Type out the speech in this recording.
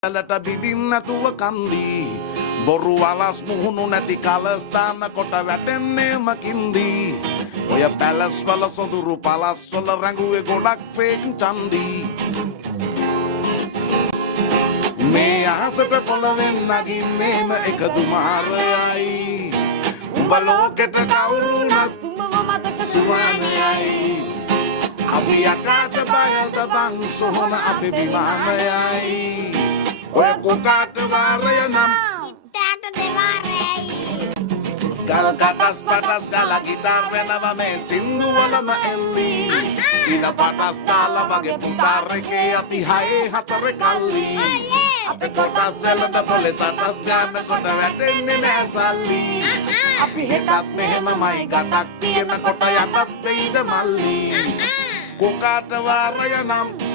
ලට බිදින්න තුව කන්දී බොරු වලස් මුහුණු නැති කලස්ථාන කොට වැටෙන්නේ මකින්දී ඔය පැලස් වල සොඳුරු පලස් වල රැඟුවේ ගොඩක් ෆේක් චන්දී මේ අහසට පොළවෙන් නගින්නේම එක දුමාරයයි උඹ ලෝකෙට කවුරුනත් උඹව මතක සුවනයයි අපි යකාට බයද බං සොහොන අපි විමානයයි ඔය කොකාට වාරය නම් ඉත්තාට දෙවාරයයි ගල් කටස් පටස් ගල ගිටාර් වෙනවා මේ සින්දු වලම එල්ලි චීන පටස් තාලා වගේ පුතාර එකේ අති හයේ හතර කල්ලි අපි කොටස් වලද පොලේ සටස් ගන්න කොට වැටෙන්නේ නෑ සල්ලි අපි හෙටත් මෙහෙමමයි ගටක් තියෙන කොට යටත් වෙයිද මල්ලි කොකාට වාරය නම්